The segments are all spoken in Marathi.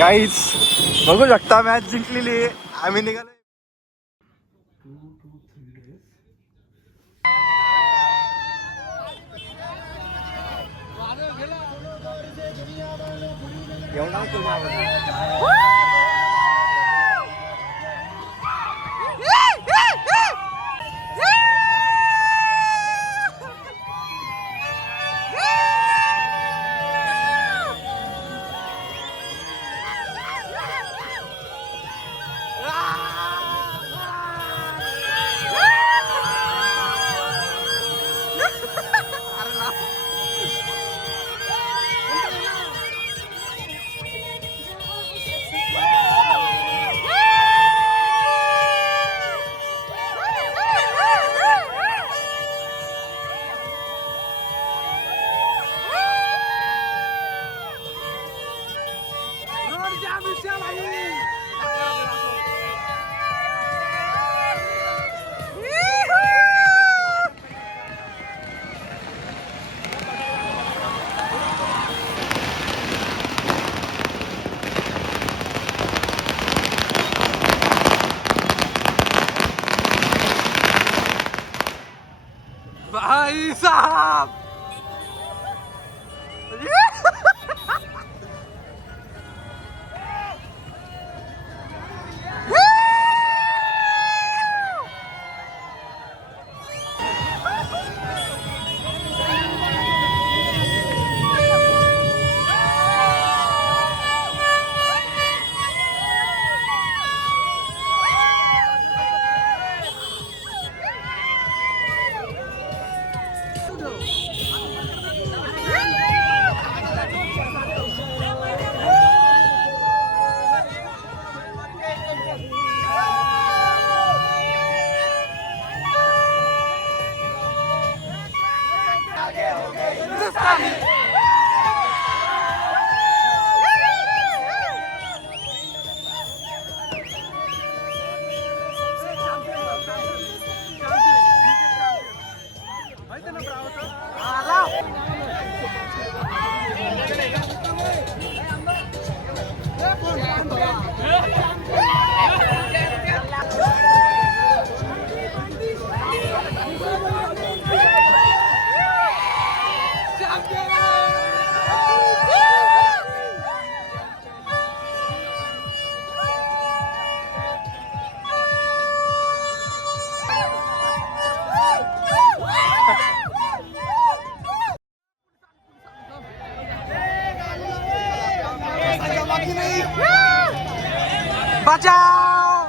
गाईज बघू शकता मॅच जिंकलेली आम्ही निघालो. भाई साहब बचाओ.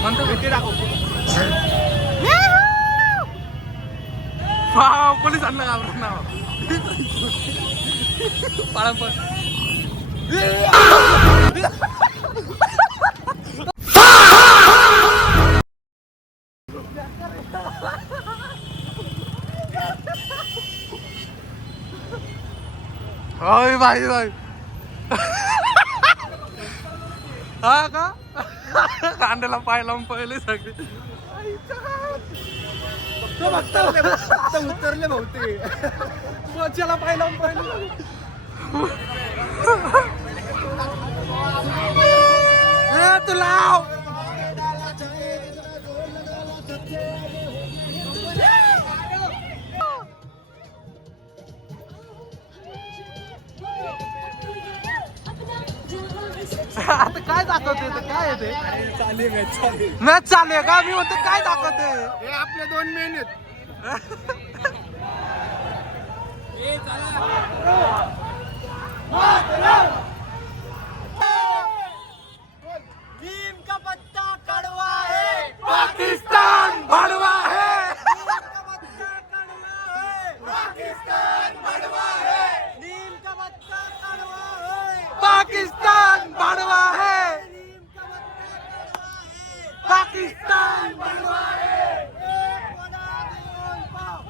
म्हणतो किती टाकू पोलिसांना घाबरत ना पाळंपळ. होय भाई भाई हा का कांद्याला पाय लावून पहिले सगळे उतरले भाऊते स्वच्छला पाय लावून पहिले तू लाव. आता काय दाखवते काय येते मॅच चालू आहे का मी म्हणतो काय दाखवते हे आपले 2 मेन आहेत. नीम का पत्ता कड़वा है, पाकिस्तान भड़वा है. पाकिस्तान बड़वा है, नीम का पत्ता कड़वा है, पाकिस्तान भड़वा है. नीम का पत्ता कड़वा है, पाकिस्तान बड़वा है. एक वडा देऊन पाव,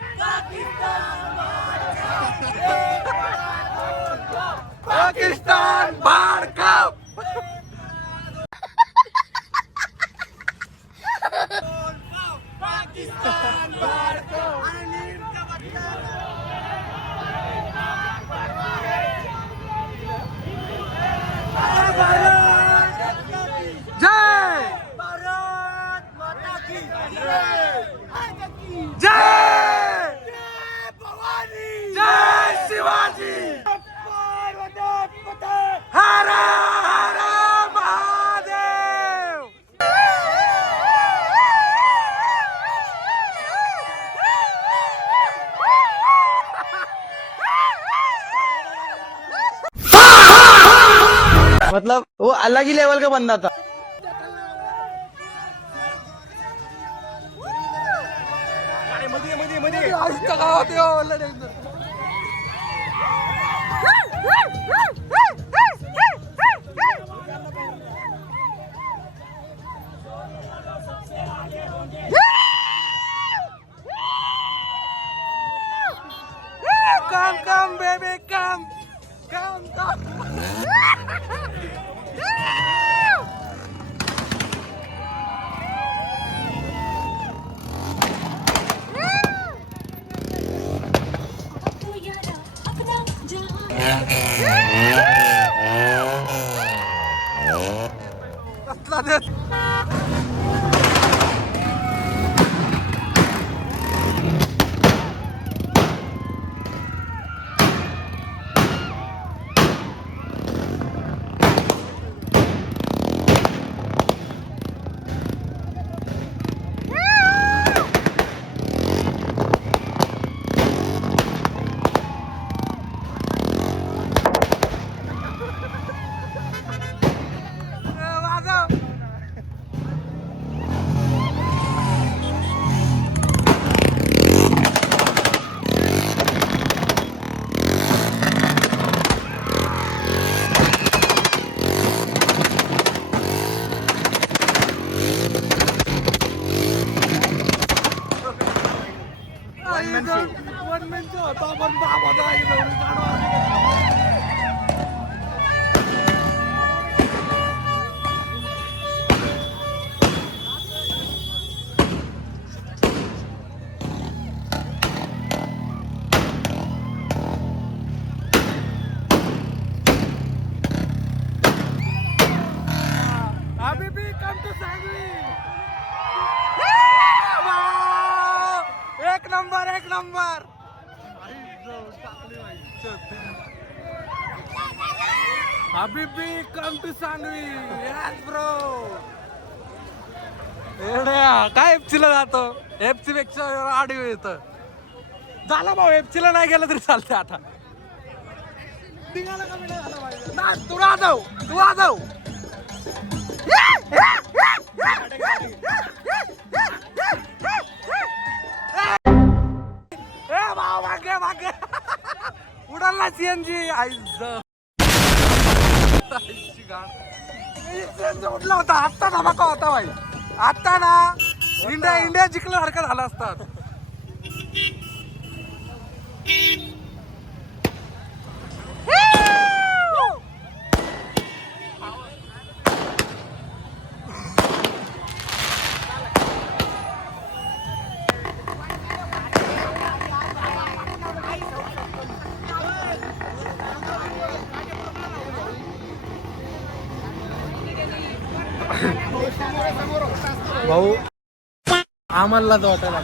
पाकिस्तान भाडकाव. जय भारत माता की जय भवानी जय शिवाजी. हर हर महादेव. मतलब वो अलग ही लेवल का बंदा था. आईच्या गावात यावं लढाई. Come, baby, come. कसला देत. वाजव. वन मिनिट होता पण बाबा अभी भी कम टू सांगली. एक नंबर. अभी भी come to Sangli. Yes bro. काय एफसीला जातो. एफसी पेक्षा आडवे येतं. झाला भाऊ. एफसीला नाही गेलं तरी चालतं आता. निघाला का वेळ झाला पाहिजे ना. तू वाजव. मागे उडाला सीएनजी. उडला होता. आत्ता धमाका होता भाई. आता ना इंडिया जिंकल्यासारखं झालं असतात. भाऊ आम्हाला तर वाटायला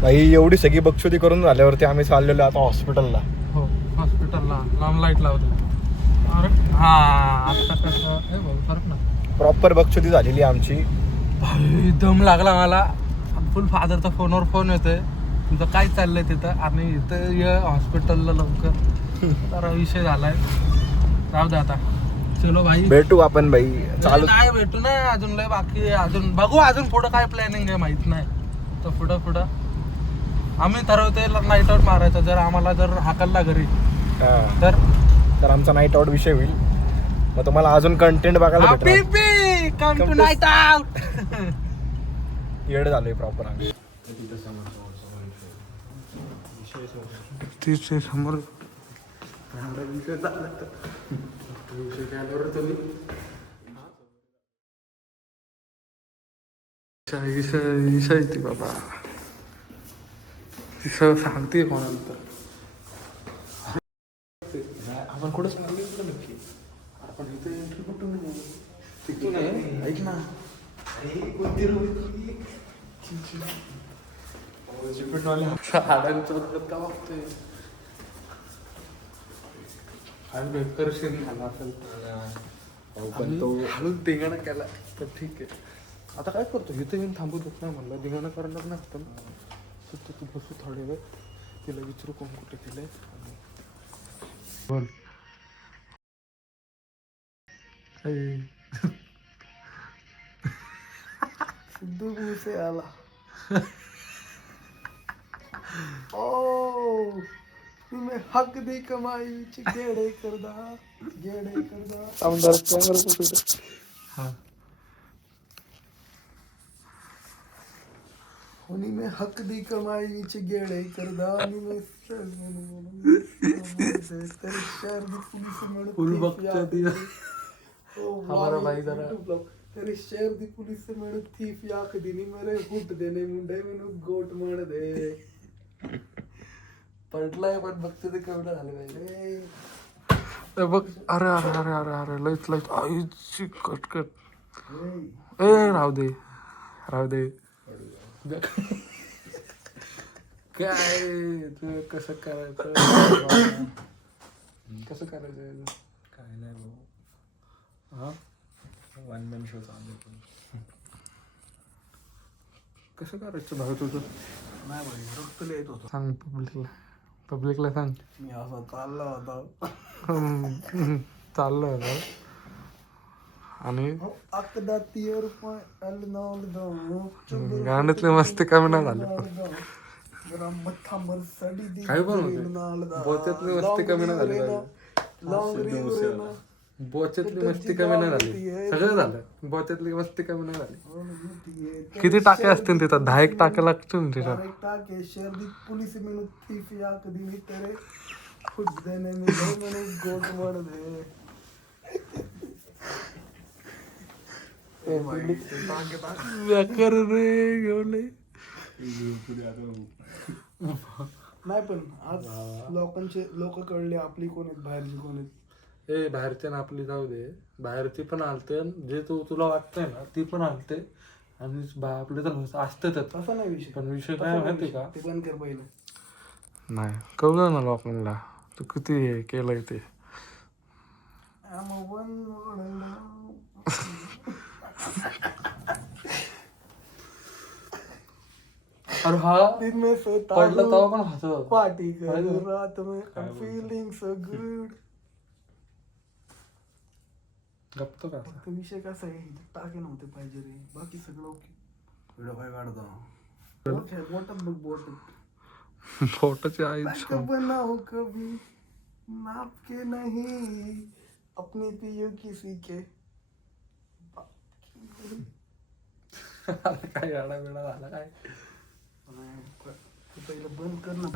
भाई एवढी सगळी बक्षुदी करून झाल्यावरती आम्ही चाललेलो आता हॉस्पिटलला. हो हॉस्पिटलला लांब लाईट लावतो. हा आता कसं भाऊ फरक ना. प्रॉपर बक्षुदी झालेली आमची. दम लागला मला. फुल फादरचा फोनवर फोन येतोय. तुझं काय चाललंय तिथं आणि इथं ये हॉस्पिटलला लवकर. तर विषय झालाय. राहू दे आता. चलो भाई भेटू आपण भाई. चालू नाही भेटू ना अजून लय बाकी आहे. अजून बघू अजून पुढं काय प्लॅनिंग आहे माहित नाही. तर पुढं आम्ही ठरवते नाईट आउट मारायचं. जर आम्हाला जर हाकलला घरी हा. तर आमचा नाईट आउट विषय होईल. मग तुम्हाला अजून कंटेंट बघायला भेटणार. Come to night out. येड झालोय प्रॉपर आम्ही. तिथे समोर बाबा तिसं सांगते कोणाला तर आपण कुठं सांगली नक्की. आपण इथे एंट्री कुठून तिथून आहे. ऐक ना का बघतोय आणि बेकर सीन झाला असेल. पण तो हळूच धिंगाणा केला तर ठीक आहे. आता काय करतो इथे येऊन थांबू देत नाही म्हणलं. धिंगाणा करणार नाही आपण. तर तू बसू थोडे वेळ. तिला विचारू कोण कुठे केलंय. बोल सिद्धू मूसे आला. ओ तुम्ही हक दी कमाई ची गेडे करदा आमदार काँग्रेस. हा होनी में हक दी कमाई च गेड़े करदा नी में तेरे शहर दी पुलिस मेरे फुल बक्चा दिया. हमारा भाई जरा तेरे शहर दी पुलिस से मेरे थीफ याक दी नी मेरे हुट देने मुंडे मेनू गोट मार दे. पडलाय पण बघते ते केवढं झालं पाहिजे बघ. अरे अरे अरे अरे अरे लईच लईच आईची कटकट. ए राहू दे काय तू कसं करायचं काय नाही भाऊ. हा वन मॅन शो चालू. कसं करायचं भाऊ तुझं. नाही भाई रक्त लिहित होतो सांग पब्लिकला सांग. मी असा चालला होता चाललं होतं आणि अकदा तियर गाण्यातले मस्ती कमी नाही झाले. काय पण होते बोच्यातली मस्ती कमी नाही झाली. बोच्यातली मस्ती कमी नाही झाली. सगळं झालं. बोच्यातली मस्ती कमी नाही झाली. किती टाके असतील तिथं. 10 टाके लागतील ना तिथं. टाके शहर दी पुलिस मेनू थीफ याक दी नी तेरे खुद देने में मैंने गोट मार दे. कर रे घेऊन नाही. पण आज लोक कळले आपली कोण आहेत बाहेरची कोण आहेत. ए बाहेरच्या ना आपली जाऊ दे. बाहेरची पण आलते. जे तुला वाटतंय ना ती पण आलते. आणि आपले तर असते तसा नाही विषय. पण विषय काय माहिती का. ते बंद कर पहिलं. नाही कळलं ना लोकांना तू किती हे केलंय ते. अरे हा दिन में सोता पडला तेव्हा पण हसत. पार्टी करू रात में I'm feeling so good. गप्प का फक्त विषय कसा आहे टाके नव्हते पाहिजे रे. बाकी सगळं ओके. व्हिडिओ काय काढतो बोटात बघ बोट. फोटोची आई बनाओ कभी नाप के नहीं अपनी पियो किसी के. काय गाडा वेळा झाला काय. पहिलं बंद कर ना.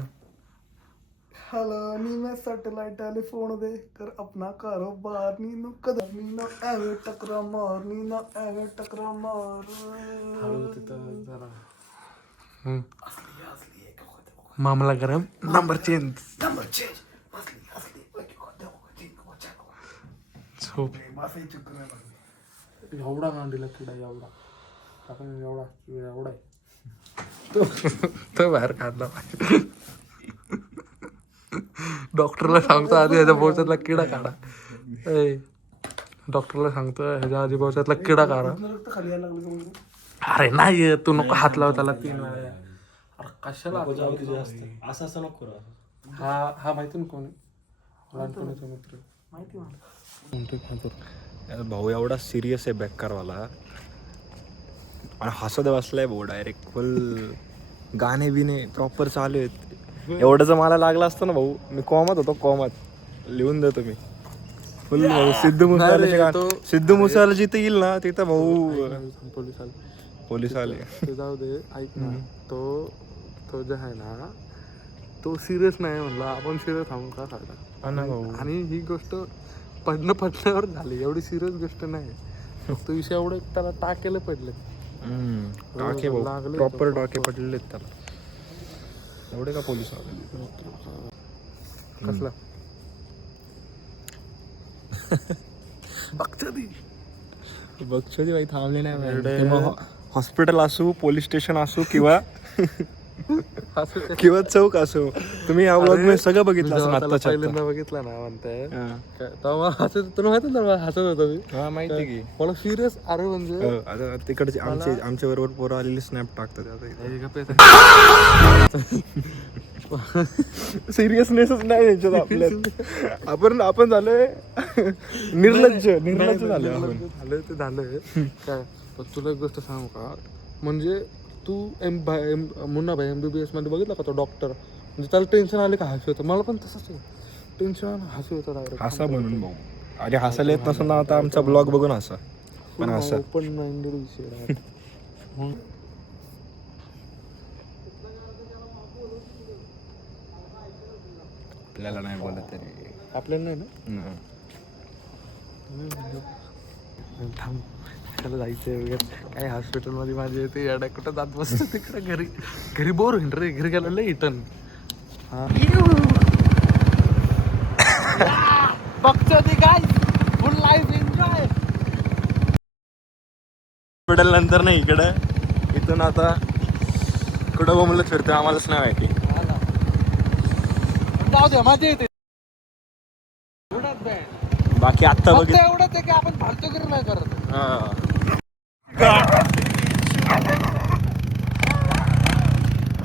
हेलो नी मैं सैटेलाइट टेलीफोन दे कर अपना कारोबार नी नो कदर नी ना एवे टकरा मार नी ना एवे टकरा मार. मामला गरम. Number change. एवढा गांडीला किडा एवढा आहे. तो बाहेर काढला पाहिजे. डॉक्टरला सांगतो आधी ह्याच्या बोचातला किडा काढा. डॉक्टरला सांगतो ह्याच्या आधी बोचातला किडा काढा. अरे नाही तू नको हात लाव त्याला 3 वेळा. अरे कशाला असं नको. हा माहिती ना कोणी लहानपणीचा मित्र माहिती मला. भाऊ एवढा सिरियस आहे बेकारवाला. आणि हसत बसलाय भाऊ डायरेक्ट फुल. गाणे बिणे प्रॉपर चालू आहेत. एवढं जर मला लागलं असतं ना भाऊ, मी कॉमात होतो, कॉमात लिहून देतो मी फुल भाऊ. सिद्धू मुसेवाल्याचे गाणं, सिद्धू मुसेवाला जिथे येईल ना तिथं भाऊ पोलीस आले. ते जाऊ दे, ऐक ना. तो जो आहे ना तो सिरियस नाही म्हणला, आपण सिरियस थांबून का फायदा. भाऊ आणि ही गोष्ट पडल्यावर झाली, एवढी सिरियस गोष्ट नाही. फक्त विषय एवढं त्याला टाकेला पडले. टाके भाऊ लागले प्रॉपर टाके पडलेले आहेत त्याला. एवढे का पोलीस आले. कसला बघती बघतो भाई, थांबले नाही. हॉस्पिटल असू, पोलीस स्टेशन असू किंवा किंवा चौक असो, तुम्ही या ब्लॉग मध्ये सगळं बघितलं असं. आत्ताच्या पहिल्यांदा बघितला ना म्हणताय तेव्हा हसत, तुला माहिती ना हसत होता मी. हा माहिती की मला सिरियस अरे म्हणजे आता तिकडचे आमच्या बरोबर पोरं आलेले स्नॅप टाकतात सिरियसनेसच नाही यांच्यात आपल्यात. आपण झालोय निर्लज्ज झालोय आपण. झालं ते झालंय काय. पण तुला एक गोष्ट सांगू का, म्हणजे तू मुन्ना भाई MBBS मध्ये बघितलं का तो डॉक्टर, म्हणजे त्याला टेन्शन आले का हसू येतं. मला पण तसंच आहे, टेन्शन हसू येतं डायरेक्ट. हसा म्हणून भाऊ. अरे हसायला येत नसं ना आता आमचा ब्लॉग बघून हसा. पण हसा ओपन माइंडेड विषय. आपल्याला नाही बोलत तरी आपल्याला नाही ना थांब, त्याला जायचंय वगैरे काय हॉस्पिटलमध्ये माझी येते याडा कुठं जात बसतो तिकडे. घरी बोर होईन रे, घरी गेलं लय इटन. बघतो ती काय फुल लाईफ एन्जॉय. हॉस्पिटल नंतर नाही इकडं, इथून आता कुठं बोंबलत फिरतोय आम्हालाच नाही माहिती. जाऊ दे, मजा येते. बाकी आत्ता बघितलं एवढंच आहे की आपण फालतूगिरी नाही करत.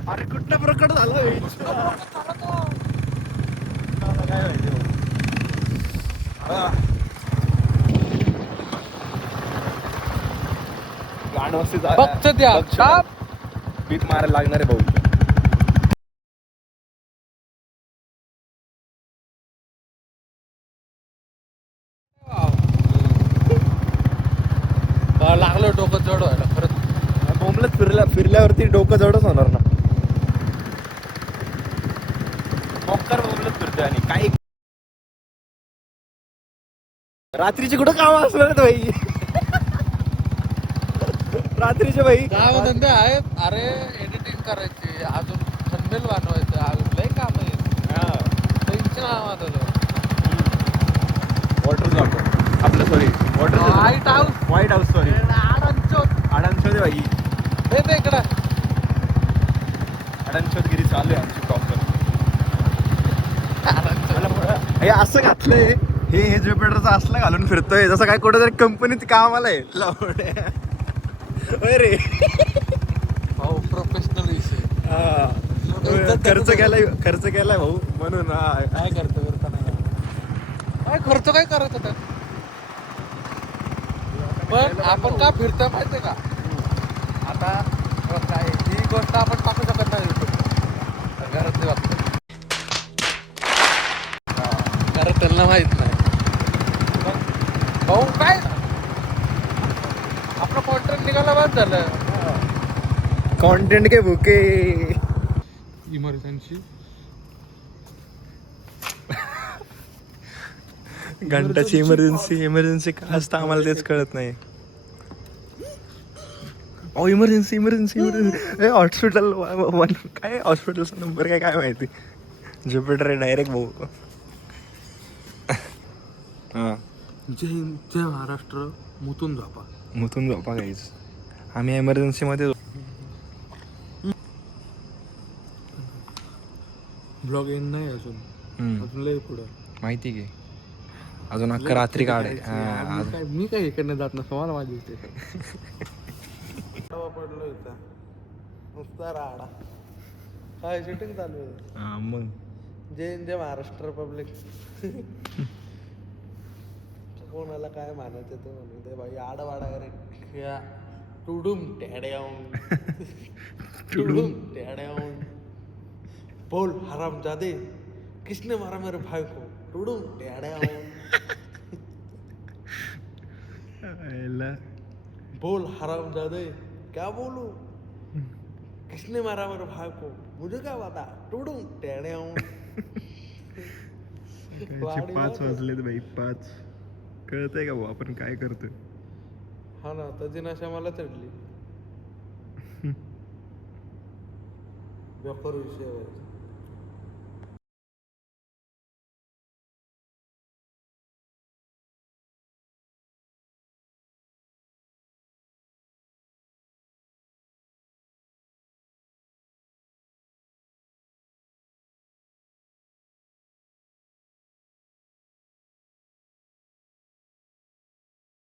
अरे कुठला प्रकट झाला बघतो त्या बीट मारायला लागणार आहे भाऊ. लागलं डोकं जड व्हायला खरंच. बोंबलत फिरल्यावरती डोकं जडच होणार ना. मोक्कर बोंबलत फिरतोय आणि काही रात्रीचे कुठं काम असणार भाई. रात्रीचे भाई काम धंदे आहेत. अरे एडिटिंग करायची, अजून थंबनेल बनवायचं, अजून लय काम आहे. टेन्शन आहे वॉटर जातो आपलं. Sorry water white house sorry अडांचोदे भाई. हे इकडं अडांचोदगिरी चालू आहे आमची प्रॉपर. हे असं घातलंय, हे ज्युपिटरचं असलं घालून फिरतोय जसं काय कुठं तरी कंपनीत कामाला आहे. रे भाऊ प्रोफेशनल विषय. खर्च केलाय भाऊ म्हणून. काय करतो काय खर्च काय करायचं तर. पण आपण का फिरतोय माहितीये का, आता काय ही गोष्ट आपण टाकू शकत नाही घरातली वाटत. घरात त्यांना माहित नाही. भाऊ काय आपलं कॉन्ट्रॅक्ट निघाला बाद झालं. कॉन्टेंट के भुके. इमर्जन्सी घंटाची इमर्जन्सी काय असतं आम्हाला तेच कळत नाही. इमर्जन्सी हॉस्पिटल काय हॉस्पिटलचा नंबर काय माहिती. ज्युपिटर आहे डायरेक्ट भाऊ. हां जय हिंद, जय महाराष्ट्र. मुतून झोपा काहीच. आम्ही एमर्जन्सीमध्ये ब्लॉग एंड नाही अजून लय पुढं माहिती की अजून अख्खा रात्री काढ. मी काय इकडनं जात नसतो, मला माझी इथे पडलो इथं नुसता राडा. काय शूटिंग चालू आहे. मग जय हिंद, जय महाराष्ट्र पब्लिक. कोणाला काय म्हणायचं ते म्हणू दे भाई. आडवाडा टुडुम टॅड्याऊन टुडुम टॅड्याऊन बोल हरामजादे किसने मारा मेरे भाई को टुडुम टॅड्याऊन आयला. बोल हरामजादे क्या बोलूं किसने मारा मेरे भाई को मुझे क्या पता टुडुम टॅड्याऊन सकाळचे 5 वाजलेत भाई 5. कळतंय का भाऊ आपण काय करतोय. हा ना त्याची नशा मला चढली बेकार विषय आहे.